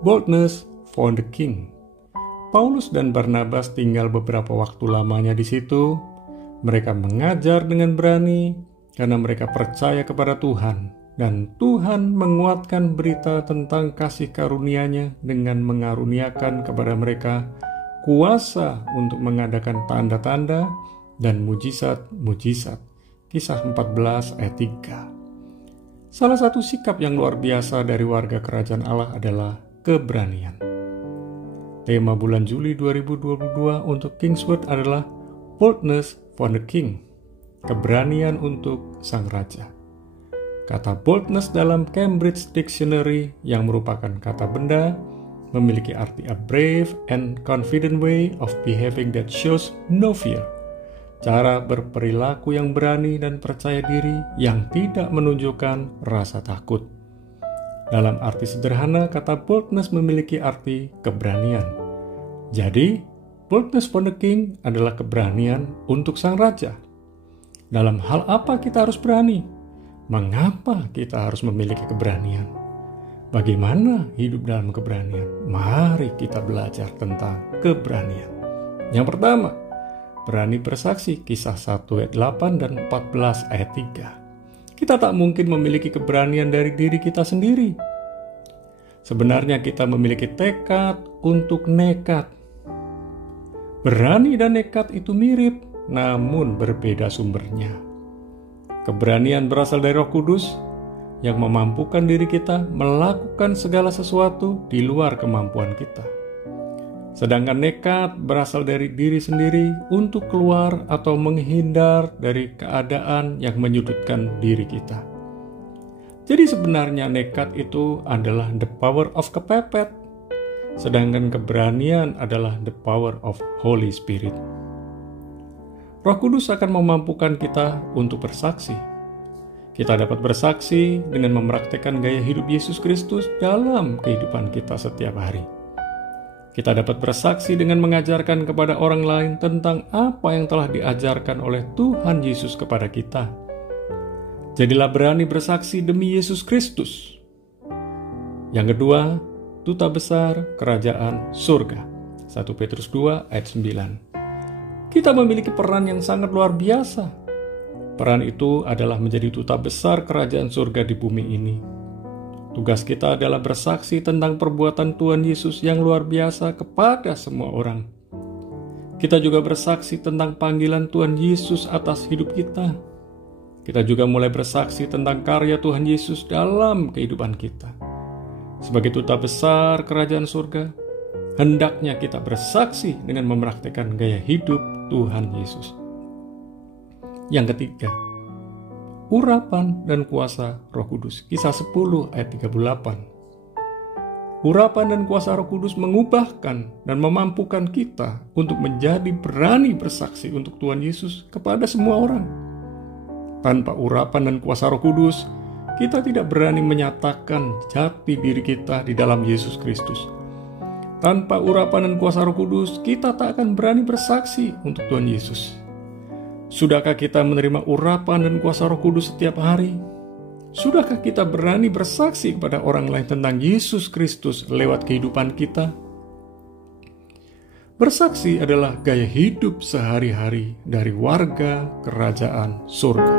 Boldness for the King. Paulus dan Barnabas tinggal beberapa waktu lamanya di situ. Mereka mengajar dengan berani karena mereka percaya kepada Tuhan, dan Tuhan menguatkan berita tentang kasih karunia-Nya dengan mengaruniakan kepada mereka kuasa untuk mengadakan tanda-tanda dan mujizat-mujizat. Kisah 14 ayat 3. Salah satu sikap yang luar biasa dari warga kerajaan Allah adalah keberanian. Tema bulan Juli 2022 untuk Kingsword adalah Boldness for the King, keberanian untuk Sang Raja. Kata boldness dalam Cambridge Dictionary yang merupakan kata benda memiliki arti a brave and confident way of behaving that shows no fear. Cara berperilaku yang berani dan percaya diri yang tidak menunjukkan rasa takut. Dalam arti sederhana, kata boldness memiliki arti keberanian. Jadi, boldness for the King adalah keberanian untuk Sang Raja. Dalam hal apa kita harus berani? Mengapa kita harus memiliki keberanian? Bagaimana hidup dalam keberanian? Mari kita belajar tentang keberanian. Yang pertama, berani bersaksi, Kisah 1 ayat 8 dan 14 ayat 3. Kita tak mungkin memiliki keberanian dari diri kita sendiri. Sebenarnya kita memiliki tekad untuk nekat. Berani dan nekat itu mirip, namun berbeda sumbernya. Keberanian berasal dari Roh Kudus yang memampukan diri kita melakukan segala sesuatu di luar kemampuan kita. Sedangkan nekat berasal dari diri sendiri untuk keluar atau menghindar dari keadaan yang menyudutkan diri kita. Jadi sebenarnya nekat itu adalah the power of kepepet, sedangkan keberanian adalah the power of Holy Spirit. Roh Kudus akan memampukan kita untuk bersaksi. Kita dapat bersaksi dengan mempraktikkan gaya hidup Yesus Kristus dalam kehidupan kita setiap hari. Kita dapat bersaksi dengan mengajarkan kepada orang lain tentang apa yang telah diajarkan oleh Tuhan Yesus kepada kita. Jadilah berani bersaksi demi Yesus Kristus. Yang kedua, duta besar kerajaan surga. 1 Petrus 2 ayat 9. Kita memiliki peran yang sangat luar biasa. Peran itu adalah menjadi duta besar kerajaan surga di bumi ini. Tugas kita adalah bersaksi tentang perbuatan Tuhan Yesus yang luar biasa kepada semua orang. Kita juga bersaksi tentang panggilan Tuhan Yesus atas hidup kita. Kita juga mulai bersaksi tentang karya Tuhan Yesus dalam kehidupan kita. Sebagai duta besar kerajaan surga, hendaknya kita bersaksi dengan mempraktikkan gaya hidup Tuhan Yesus. Yang ketiga, urapan dan kuasa Roh Kudus. Kisah 10 ayat 38. Urapan dan kuasa Roh Kudus mengubahkan dan memampukan kita untuk menjadi berani bersaksi untuk Tuhan Yesus kepada semua orang. Tanpa urapan dan kuasa Roh Kudus, kita tidak berani menyatakan jati diri kita di dalam Yesus Kristus. Tanpa urapan dan kuasa Roh Kudus, kita tak akan berani bersaksi untuk Tuhan Yesus. Sudahkah kita menerima urapan dan kuasa Roh Kudus setiap hari? Sudahkah kita berani bersaksi kepada orang lain tentang Yesus Kristus lewat kehidupan kita? Bersaksi adalah gaya hidup sehari-hari dari warga kerajaan surga.